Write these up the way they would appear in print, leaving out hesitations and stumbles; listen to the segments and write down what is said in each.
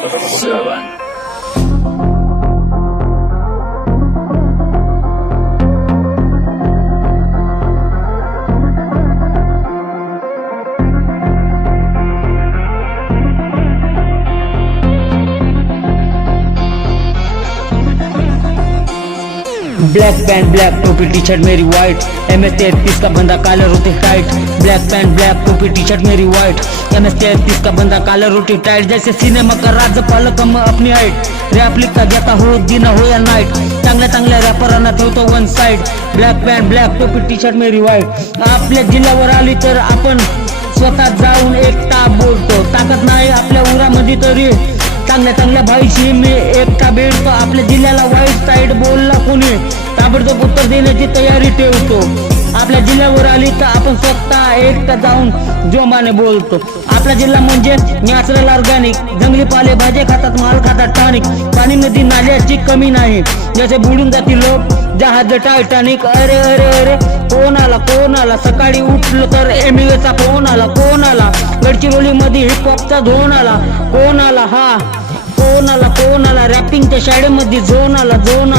7. Black pant black टोपी T shirt मेरी white, MS-33 का बंदा काला रोटी टाइट। ब्लैक पैंट ब्लैक टोपी टी शर्ट मेरी वाइट, MS-33 का बंदा काला रोटी टाइट। जैसे सिनेमा का राज्यपाल कम अपनी हाइट, रॅप लिखता घेता हो दिन हो या नाईट, चांगल्या चांगल्या रॅपरांना ठेवतो one side. Black pant black टोपी टी शर्ट मेरी वाईट। आपल्या जिल्ह्यावर आली तर आपण स्वतः जाऊन एकटा बोलतो, ताकद नाही आपल्या उरामध्ये तरी चांगल्या चांगल्या भाईशी मी एकटा भेटतो। आपल्या जिल्ह्याला वाईट साईड बोलला कोणी ताबडतोब उत्तर देण्याची तयारी ठेवतो। आपल्या जिल्ह्यावर आली तर आपण स्वतः एकटा जाऊन जोमाने बोलतो। आपला जिल्हा म्हणजे नॅचरल ऑर्गॅनिक, जंगली पाले भाज्या खातात, माल खातात टॉनिक, पाणी नदी नाल्याची कमी नाही, जसे बुडून जातील लोक जहाज टायटॅनिक। अरे अरे अरे कोण आला सकाळी उठलो तर एमयूचा फोन आला, कोण आला गडचिरोली मध्ये हिप हॉपचा झोन आला, कोण आला हा कोण आला रॅपिंगच्या शाळेमध्ये झोन आला कोण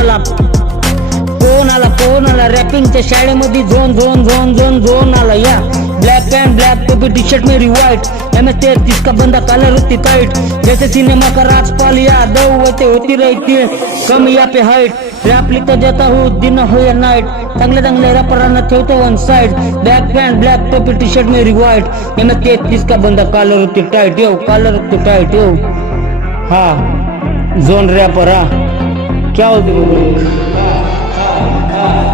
आला रॅपिंगच्या शाळेमध्ये झोन आला या। ब्लैक पैंट ब्लैक टोपी टी शर्ट मेरी वाइट, MS-33 का बंदा काला रोटी टाइट। जैसे सिनेमा का राजपाल यादव वैसे होती रहती है कम या पे हाइट, रॅप लिखता जाता हूँ दिन हो या नाइट, चांगल्या चांगल्या रॅपरांना ठेवतो one side. Black pant black टोपी टी शर्ट मेरी वाइट, MS-33 का बंदा काला रोटी टाइट यो हाँ जोन रैपर क्या होती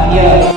है।